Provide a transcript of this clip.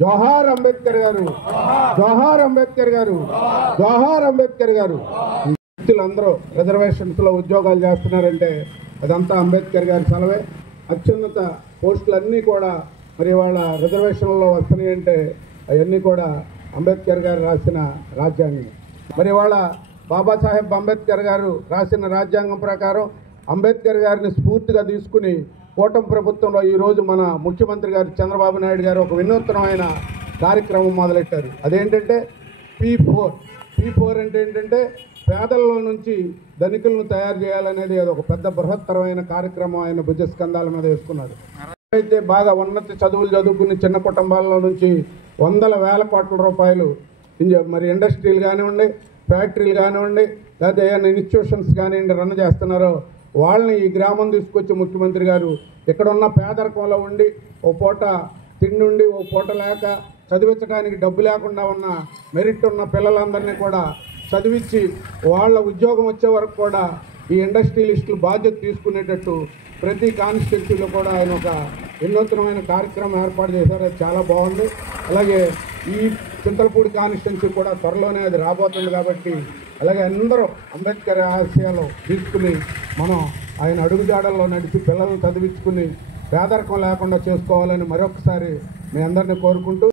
జోహార్ అంబేద్కర్ గారు, జోహార్ అంబేద్కర్ గారు, జోహార్ అంబేద్కర్ గారు. వ్యక్తులందరూ రిజర్వేషన్స్ లో ఉద్యోగాలు చేస్తున్నారంటే అదంతా అంబేద్కర్ గారి సెలవే. అత్యున్నత పోస్టులన్నీ కూడా మరి వాళ్ళ రిజర్వేషన్లో వస్తున్నాయి అంటే అవన్నీ కూడా అంబేద్కర్ గారు రాసిన రాజ్యాంగం. మరి వాళ్ళ బాబాసాహెబ్ అంబేద్కర్ గారు రాసిన రాజ్యాంగం ప్రకారం అంబేద్కర్ గారిని స్ఫూర్తిగా తీసుకుని కూటమి ప్రభుత్వంలో ఈరోజు మన ముఖ్యమంత్రి గారు చంద్రబాబు నాయుడు గారు ఒక వినూత్నమైన కార్యక్రమం మొదలెట్టారు. అదేంటంటే P4. P4 అంటే ఏంటంటే పేదల్లో నుంచి ధనికులను తయారు చేయాలనేది అది ఒక పెద్ద బృహత్తరమైన కార్యక్రమం ఆయన భుజస్కంధాల మీద వేసుకున్నారు. అయితే బాగా ఉన్నత చదువులు చదువుకుని చిన్న కుటుంబాల్లో నుంచి వందల వేల కోట్ల రూపాయలు మరి ఇండస్ట్రీలు కానివ్వండి, ఫ్యాక్టరీలు కానివ్వండి, లేకపోతే ఏమైనా ఇన్స్టిట్యూషన్స్ కానివ్వండి రన్ చేస్తున్నారో వాళ్ళని ఈ గ్రామం తీసుకొచ్చి ముఖ్యమంత్రి గారు ఇక్కడ ఉన్న పేదరికంలో ఉండి ఓ పూట తిండి ఉండి ఓ పూట లేక చదివించడానికి డబ్బు లేకుండా ఉన్న మెరిట్ ఉన్న పిల్లలందరినీ కూడా చదివించి వాళ్ళ ఉద్యోగం వచ్చే వరకు కూడా ఈ ఇండస్ట్రియలిస్టులు బాధ్యత తీసుకునేటట్టు ప్రతి కాన్స్టిట్యూన్సీలో కూడా ఆయన ఒక వినూత్నమైన కార్యక్రమం ఏర్పాటు చేశారు. అది చాలా బాగుంది. అలాగే ఈ చింతలపూడి కాన్స్టిట్యూన్సీ కూడా త్వరలోనే అది రాబోతుంది కాబట్టి అలాగే అందరూ అంబేద్కర్ ఆశయాలు తీసుకుని మనం ఆయన అడుగుజాడల్లో నడిచి పిల్లలను చదివించుకుని పేదరికం లేకుండా చేసుకోవాలని మరొకసారి మీ అందరినీ కోరుకుంటూ